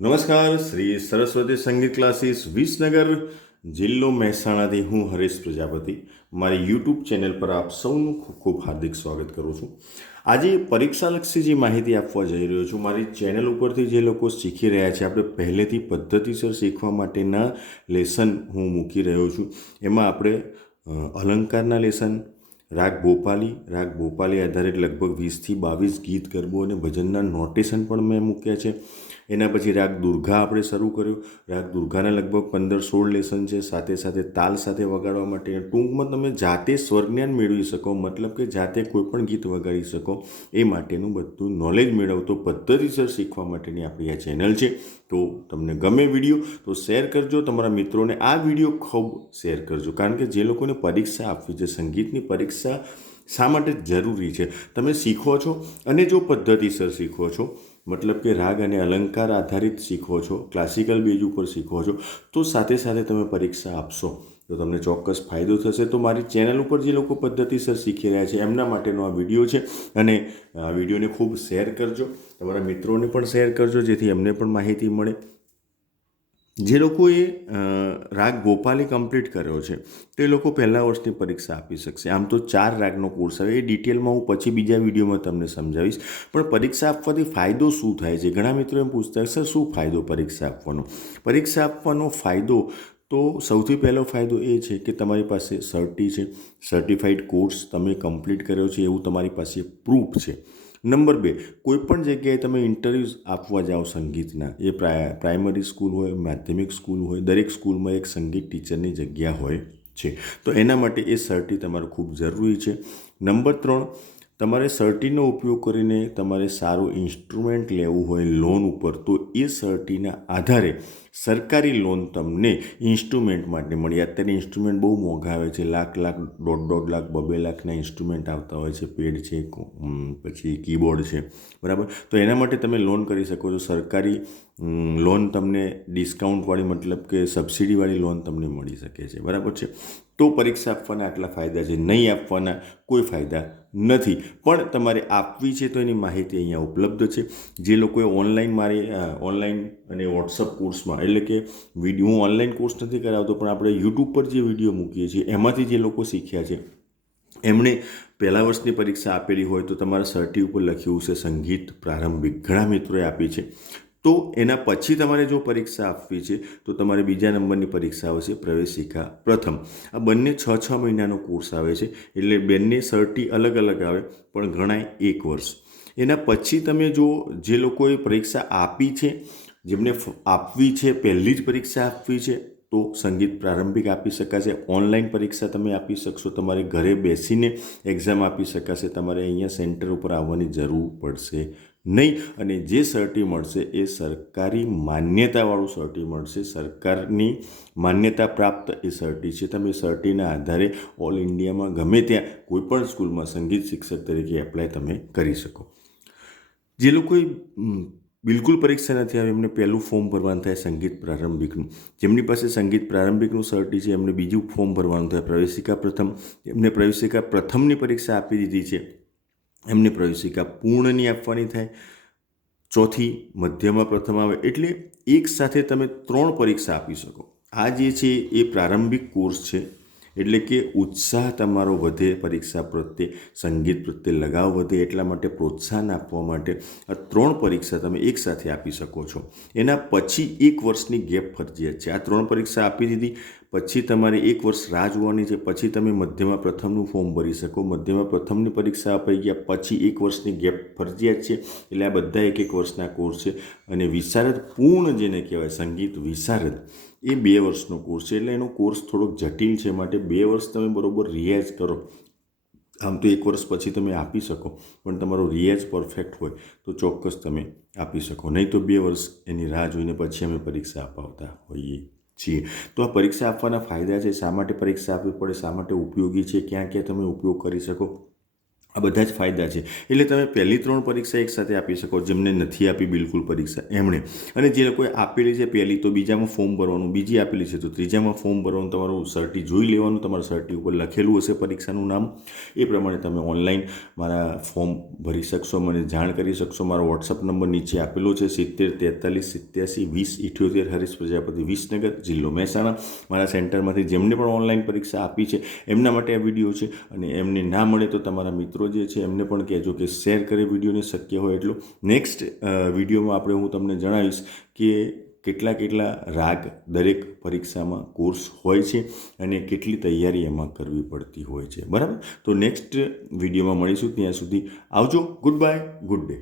નમસ્કાર, શ્રી સરસ્વતી સંગીત ક્લાસીસ વિસનગર, જિલ્લો મહેસાણાથી હું હરેશ પ્રજાપતિ મારી યુટ્યુબ ચેનલ પર આપ સૌનું ખૂબ ખૂબ હાર્દિક સ્વાગત કરું છું. આજે પરીક્ષાલક્ષી જે માહિતી આપવા જઈ રહ્યો છું, મારી ચેનલ ઉપરથી જે લોકો શીખી રહ્યા છે, આપણે પહેલેથી પદ્ધતિસર શીખવા માટેના લેસન હું મૂકી રહ્યો છું. એમાં આપણે અલંકારના લેસન, રાગ ભોપાલી આધારિત લગભગ 20થી 22 ગીત, ગરબો અને ભજનના નોટેશન પણ મેં મૂક્યા છે. એના પછી રાગ દુર્ગા આપણે શરૂ કર્યો. રાગ દુર્ગાના લગભગ 15-16 લેસન છે. સાથે સાથે તાલ સાથે વગાડવા માટે ટૂંકમાં તમે જાતે સ્વરજ્ઞાન મેળવી શકો, મતલબ કે જાતે કોઈ પણ ગીત વગાડી શકો એ માટેનું બધું નોલેજ મેળવતો પદ્ધતિસર શીખવા માટેની આપણી આ ચેનલ છે. તો તમને ગમે વિડીયો તો શેર કરજો, તમારા મિત્રોને આ વિડીયો ખૂબ શેર કરજો, કારણ કે જે લોકોને પરીક્ષા આપવી છે, સંગીતની પરીક્ષા શા માટે જરૂરી છે, તમે શીખો છો અને જો પદ્ધતિસર શીખો છો, મતલબ કે રાગ અને અલંકાર આધારિત શીખો છો, ક્લાસિકલ બેઝ ઉપર શીખો છો, તો સાથે સાથે તમે પરીક્ષા આપશો તો તમને ચોક્કસ ફાયદો થશે. તો મારી ચેનલ ઉપર જે લોકો પદ્ધતિસર શીખી રહ્યા છે એમના માટેનો આ વિડીયો છે અને આ વિડીયોને ખૂબ શેર કરજો, તમારા મિત્રોને પણ શેર કરજો, જેથી એમને પણ માહિતી મળે. જે લોકોએ રાગ ગોપાલી કમ્પ્લીટ કર્યો છે તે લોકો પહેલા વર્ષની પરીક્ષા આપી શકશે. આમ તો 4 રાગનો કોર્સ આવે, એ ડિટેલમાં હું પછી બીજા વિડીયોમાં તમને સમજાવીશ. પણ પરીક્ષા આપવાથી ફાયદો શું થાય છે, ઘણા મિત્રો એમ પૂછતા સર શું ફાયદો પરીક્ષા આપવાનો? પરીક્ષા આપવાનો ફાયદો તો સૌથી પહેલો ફાયદો એ છે કે તમારી પાસે સર્ટી છે, સર્ટિફાઈડ કોર્સ તમે કમ્પ્લીટ કર્યો છે એવું તમારી પાસે પ્રૂફ છે. નંબર 2, કોઈપણ જગ્યાએ તમે ઇન્ટરવ્યૂઝ આપવા જાઓ સંગીતના, એ પ્રાઇમરી સ્કૂલ હોય, માધ્યમિક સ્કૂલ હોય, દરેક સ્કૂલમાં એક સંગીત ટીચરની જગ્યા હોય છે. તો એના માટે એ સર્ટી તમારું ખૂબ જરૂરી છે. નંબર 3, તમારે સર્ટીનો ઉપયોગ કરીને તમારે સારું ઇન્સ્ટ્રુમેન્ટ લેવું હોય લોન ઉપર, તો એ સર્ટીના આધારે સરકારી લોન તમને ઇન્સ્ટ્રુમેન્ટ માટે મળી. અત્યારે ઇન્સ્ટ્રુમેન્ટ બહુ મોંઘા આવે છે, લાખ, 1.5 લાખ, 2 લાખના ઇન્સ્ટ્રુમેન્ટ આવતા હોય છે, પેડ છે, પછી કીબોર્ડ છે, બરાબર. તો એના માટે તમે લોન કરી શકો છો. સરકારી લોન તમને ડિસ્કાઉન્ટવાળી, મતલબ કે સબસિડીવાળી લોન તમને મળી શકે છે, બરાબર છે. તો પરીક્ષા આપવાના આટલા ફાયદા છે, નહીં આપવાના કોઈ ફાયદા નથી. પણ તમારે આપવી છે તો એની માહિતી અહીંયા ઉપલબ્ધ છે. જે લોકોએ ઓનલાઈન અને વોટ્સઅપ કોર્સમાં, એટલે કે હું ઓનલાઈન કોર્સ નથી કરાવતો, પણ આપણે યુટ્યુબ પર જે વિડીયો મૂકીએ છીએ એમાંથી જે લોકો શીખ્યા છે એમણે પહેલા વર્ષની પરીક્ષા આપેલી હોય તો તમારા સર્ટી ઉપર લખ્યું છે સંગીત પ્રારંભિક, ઘણા મિત્રોએ આપી છે. તો એના પછી તમારે જો પરીક્ષા આપવી છે તો તમારે બીજા નંબરની પરીક્ષા આવશે પ્રવેશિકા પ્રથમ. આ બંને 6 મહિનાનો કોર્સ આવે છે, એટલે બંને સર્ટી અલગ અલગ આવે પણ ગણાય 1 વર્ષ. એના પછી તમે જો જે લોકોએ પરીક્ષા આપી છે, જેમને આપવી છે, પહેલી જ પરીક્ષા આપવી છે, તો સંગીત પ્રારંભિક આપી શકાશે. ઓનલાઈન પરીક્ષા તમે આપી શકશો, તમારે ઘરે બેસીને એક્ઝામ આપી શકાશે, તમારે અહીંયા સેન્ટર ઉપર આવવાની જરૂર પડશે નહીં. અને જે સર્ટી મળશે એ સરકારી માન્યતાવાળું સર્ટી મળશે, સરકારની માન્યતા પ્રાપ્ત એ સર્ટી છે. તમે સર્ટીના આધારે ઓલ ઇન્ડિયામાં ગમે ત્યાં કોઈપણ સ્કૂલમાં સંગીત શિક્ષક તરીકે એપ્લાય તમે કરી શકો. જે લોકોએ બિલકુલ પરીક્ષા નથી આવી, એમને પહેલું ફોર્મ ભરવાનું થાય સંગીત પ્રારંભિકનું. જેમની પાસે સંગીત પ્રારંભિકનું સર્ટી છે એમને બીજું ફોર્મ ભરવાનું થાય પ્રવેશિકા પ્રથમ. એમને પ્રવેશિકા પ્રથમની પરીક્ષા આપી દીધી છે, એમને પ્રવેશિકા પૂર્ણની આપવાની થાય. ચોથી મધ્યમાં પ્રથમ આવે, એટલે એક સાથે તમે 3 પરીક્ષા આપી શકો. આ જે છે એ પ્રારંભિક કોર્સ છે, એટલે કે ઉત્સાહ તમારો વધે પરીક્ષા પ્રત્યે, સંગીત પ્રત્યે લગાવ વધે, એટલા માટે પ્રોત્સાહન આપવા માટે આ 3 પરીક્ષા તમે એકસાથે આપી શકો છો. એના પછી 1 વર્ષની ગેપ ફરજિયાત છે. આ 3 પરીક્ષા આપી દીધી પછી તમારે 1 વર્ષ રાહ જોવાની છે, પછી તમે મધ્યમાં પ્રથમનું ફોર્મ ભરી શકો. મધ્યમાં પ્રથમની પરીક્ષા અપાઈ ગયા પછી 1 વર્ષની ગેપ ફરજિયાત છે, એટલે આ બધા 1 વર્ષના કોર્સ છે. અને વિશારદ પૂર્ણ જેને કહેવાય, સંગીત વિશારદ, એ 2 વર્ષનો કોર્સ છે. એટલે એનો કોર્સ થોડોક જટિલ છે, માટે 2 વર્ષ તમે બરાબર રિયાઝ કરો. આમ તો 1 વર્ષ પછી તમે આપી શકો, પણ તમારો રિયાઝ પરફેક્ટ હોય તો ચોક્કસ તમે આપી શકો, નહીં તો 2 વર્ષ એની રાહ જોઈને પછી અમે પરીક્ષા અપાવતા હોઈએ છીએ. તો આ પરીક્ષા આપવાના ફાયદા છે, શા માટે પરીક્ષા આપવી પડે, શા માટે ઉપયોગી છે, ક્યાં ક્યાં તમે ઉપયોગ કરી શકો. આ બધા જ ફાયદા છે. એટલે તમે પહેલી 3 પરીક્ષા એકસાથે આપી શકો, જેમને નથી આપી બિલકુલ પરીક્ષા એમણે, અને જે લોકોએ આપેલી છે પહેલી તો બીજામાં ફોર્મ ભરવાનું, બીજી આપેલી છે તો ત્રીજામાં ફોર્મ ભરવાનું, તમારું સર્ટી જોઈ લેવાનું, તમારા સર્ટી ઉપર લખેલું હશે પરીક્ષાનું નામ, એ પ્રમાણે તમે ઓનલાઈન મારા ફોર્મ ભરી શકશો, મને જાણ કરી શકશો. મારો વોટ્સઅપ નંબર નીચે આપેલો છે 7043872078, હરીશ પ્રજાપતિ, વિસનગર, જિલ્લો મહેસાણા. મારા સેન્ટરમાંથી જેમને પણ ઓનલાઈન પરીક્ષા આપી છે એમના માટે આ વિડીયો છે, અને એમને ના મળે તો તમારા મિત્રો જે છે એમને પણ કહેજો કે શેર કરે વિડીયોને શક્ય હોય એટલું. નેક્સ્ટ વિડીયોમાં હું તમને જણાવીશ કે કેટલા રાગ દરેક પરીક્ષામાં કોર્સ હોય છે અને કેટલી તૈયારી એમાં કરવી પડતી હોય છે. બરાબર, તો નેક્સ્ટ વિડીયોમાં મળીશું. ત્યાં સુધી આવજો. Good bye, good day.